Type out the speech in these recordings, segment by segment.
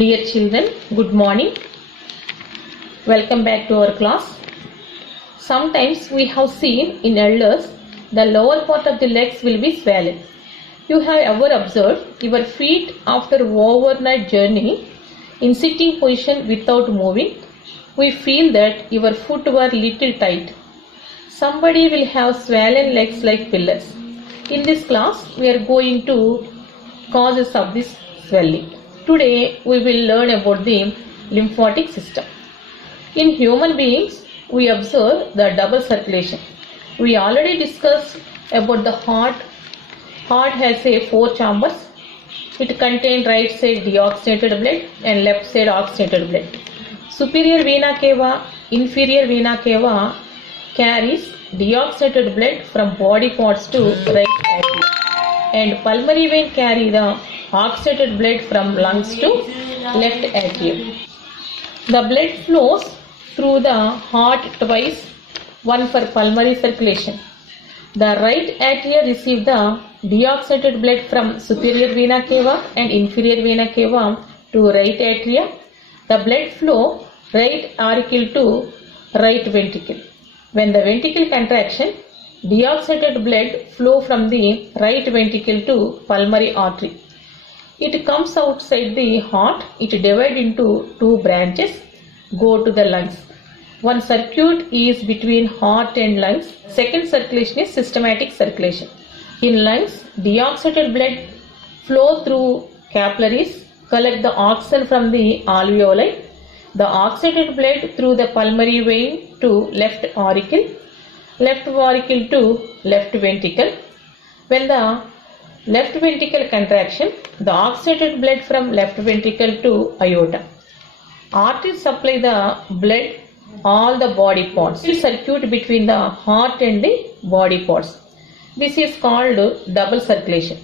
Dear children, good morning. Welcome back to our class. Sometimes we have seen in elders the lower part of the legs will be swollen. You have ever observed your feet after overnight journey in sitting position without moving? We feel that your foot were little tight. Somebody will have swollen legs like pillars. In this class, we are going to causes of this swelling. Today we will learn about the lymphatic system. In human beings, we observe the double circulation. We already discussed about the heart. Heart has 4 chambers. It contains right side deoxygenated blood and left side oxygenated blood. Superior vena cava, inferior vena cava carries deoxygenated blood from body parts to right atrium, and pulmonary vein carry the oxygenated blood from lungs to left atrium. The blood flows through the heart twice, one for pulmonary circulation. The right atria receive the deoxygenated blood from superior vena cava and inferior vena cava to right atria. The blood flow right auricle to right ventricle. When the ventricle contraction, deoxygenated blood flow from the right ventricle to pulmonary artery. It comes outside the heart. It divides into 2 branches, go to the lungs. One circuit is between heart and lungs. Second circulation is systematic circulation. In lungs, deoxygenated blood flow through capillaries, collect the oxygen from the alveoli. The oxygenated blood through the pulmonary vein to left auricle to left ventricle. When the left ventricle contraction, the oxygenated blood from left ventricle to aorta. Arteries supply the blood all the body parts. It circuit between the heart and the body parts. This is called double circulation.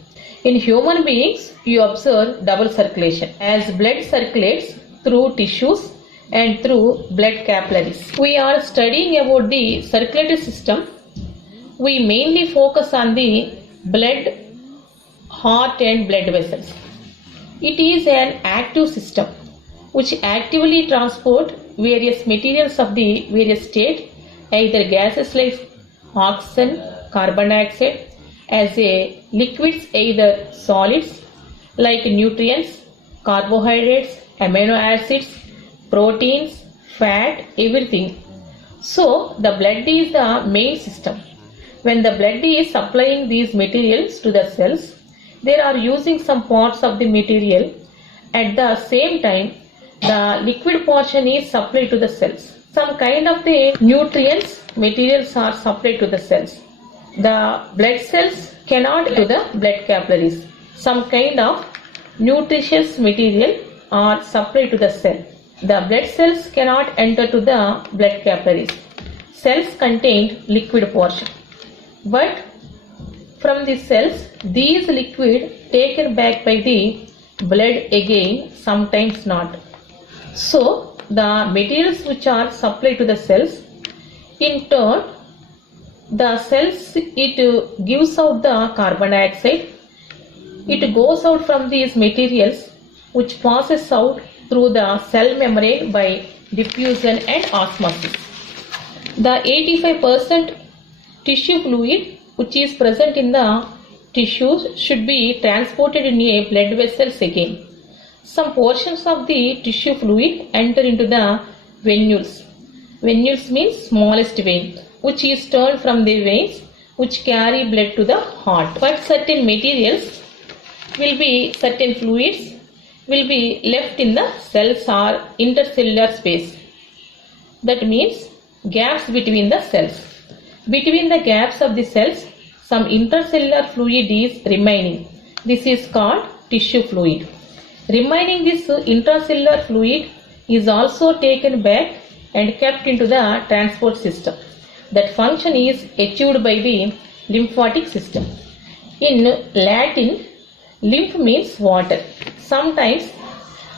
In human beings, you observe double circulation as blood circulates through tissues and through blood capillaries. We are studying about the circulatory system. We mainly focus on the blood, heart and blood vessels. It is an active system which actively transport various materials of the various state, either gases like oxygen, carbon dioxide, as a liquids, either solids like nutrients, carbohydrates, amino acids, proteins, fat, everything. So the blood is the main system. When the blood is supplying these materials to the cells, they are using some parts of the material. At the same time, the liquid portion is supplied to the cells. Some kind of the nutrients materials are supplied to the cells. The blood cells cannot to the blood capillaries. Some kind of nutritious material are supplied to the cell. The blood cells cannot enter to the blood capillaries. Cells contain liquid portion. But from the cells, these liquid taken back by the blood again, sometimes not. So the materials which are supplied to the cells, in turn the cells, it gives out the carbon dioxide. It goes out from these materials which passes out through the cell membrane by diffusion and osmosis. The 85% tissue fluid which is present in the tissues should be transported in a blood vessels again. Some portions of the tissue fluid enter into the venules. Venules means smallest vein, which is turned from the veins which carry blood to the heart. But certain materials will be, certain fluids will be left in the cells or intercellular space. That means gaps between the cells. Between the gaps of the cells, some intercellular fluid is remaining. This is called tissue fluid. Remaining this intracellular fluid is also taken back and kept into the transport system. That function is achieved by the lymphatic system. In Latin, lymph means water. Sometimes,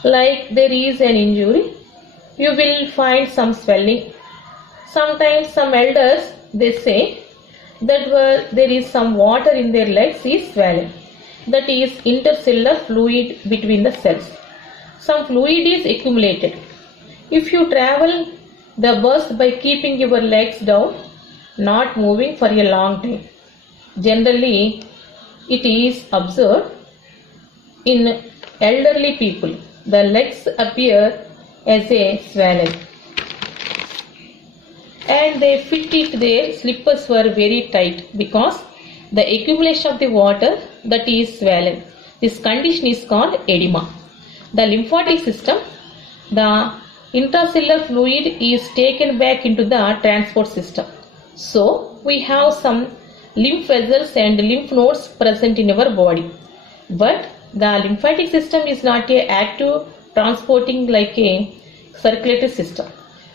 like there is an injury, you will find some swelling. Sometimes some elders, they say that there is some water in their legs is swollen. That is intercellular fluid between the cells. some fluid is accumulated. If you travel the burst by keeping your legs down, not moving for a long time, generally it is observed in elderly people. The legs appear as a swollen and they fit it, their slippers were very tight because the accumulation of the water that is swollen. This condition is called edema. The lymphatic system, the intracellular fluid is taken back into the transport system. So we have some lymph vessels and lymph nodes present in our body. But the lymphatic system is not a active transporting like a circulatory system.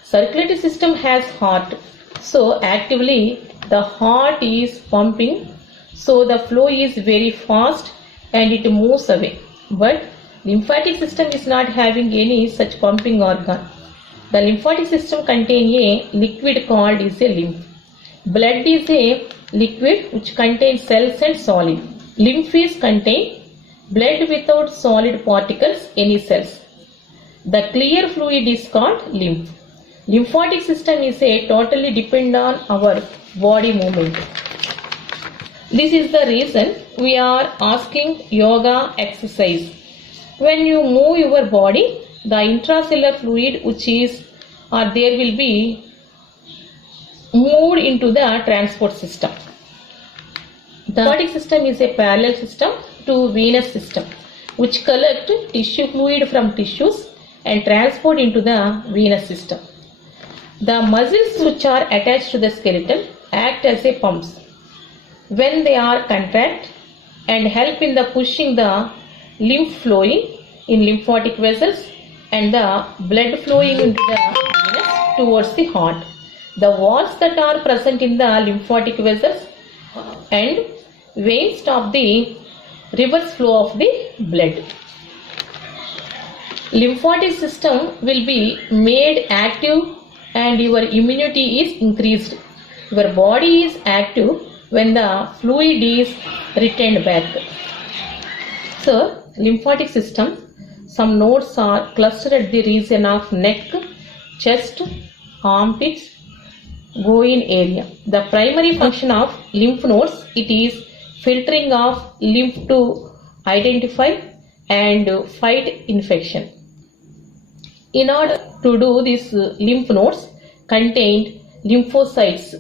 Circulatory system has heart. So actively the heart is pumping. So the flow is very fast and it moves away. But lymphatic system is not having any such pumping organ. The lymphatic system contains a liquid called is a lymph. Blood is a liquid which contains cells and solid. Lymph is contain blood without solid particles, any cells. The clear fluid is called lymph. Lymphatic system is a totally depend on our body movement. This is the reason we are asking yoga exercise. When you move your body, the intracellular fluid which is or there will be moved into the transport system. The lymphatic system is a parallel system to venous system which collect tissue fluid from tissues and transport into the venous system. The muscles which are attached to the skeleton act as a pumps. When they are contract and help in the pushing the lymph flowing in lymphatic vessels and the blood flowing into the venous towards the heart. The walls that are present in the lymphatic vessels and veins stop the reverse flow of the blood. Lymphatic system will be made active and your immunity is increased. Your body is active when the fluid is returned back. So, lymphatic system, some nodes are clustered at the region of neck, chest, armpits, groin area. The primary function of lymph nodes, it is filtering of lymph to identify and fight infection. In order to do this, lymph nodes contain lymphocytes.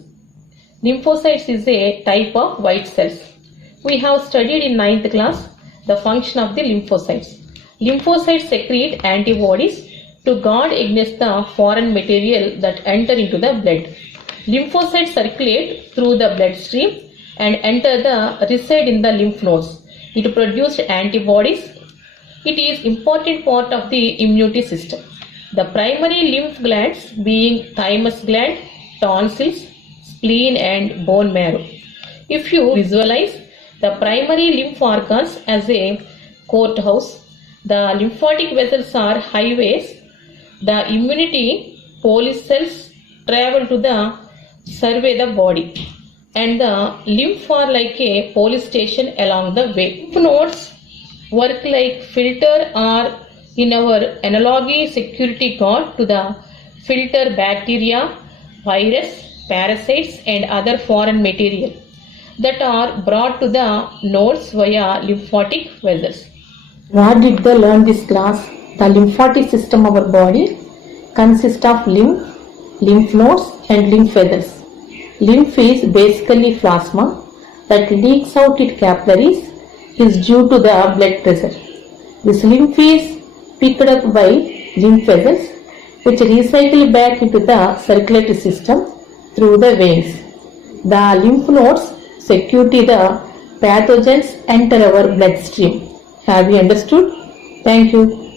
Lymphocytes is a type of white cells. We have studied in 9th class the function of the lymphocytes. Lymphocytes secrete antibodies to guard against the foreign material that enter into the blood. Lymphocytes circulate through the bloodstream and enter the reside in the lymph nodes. It produces antibodies. It is important part of the immunity system. The primary lymph glands being thymus gland, tonsils, spleen and bone marrow. If you visualize the primary lymph organs as a courthouse, the lymphatic vessels are highways. The immunity police cells travel to the survey the body and the lymph are like a police station along the way. Lymph nodes work like filter or in our analogy security guard to the filter bacteria, virus, parasites and other foreign material that are brought to the nodes via lymphatic vessels. What did they learn this class? The lymphatic system of our body consists of lymph, lymph nodes and lymph vessels. Lymph is basically plasma that leaks out in capillaries is due to the blood pressure. This lymph is picked up by lymph vessels which recycle back into the circulatory system through the veins. The lymph nodes security the pathogens enter our bloodstream. Have you understood? Thank you.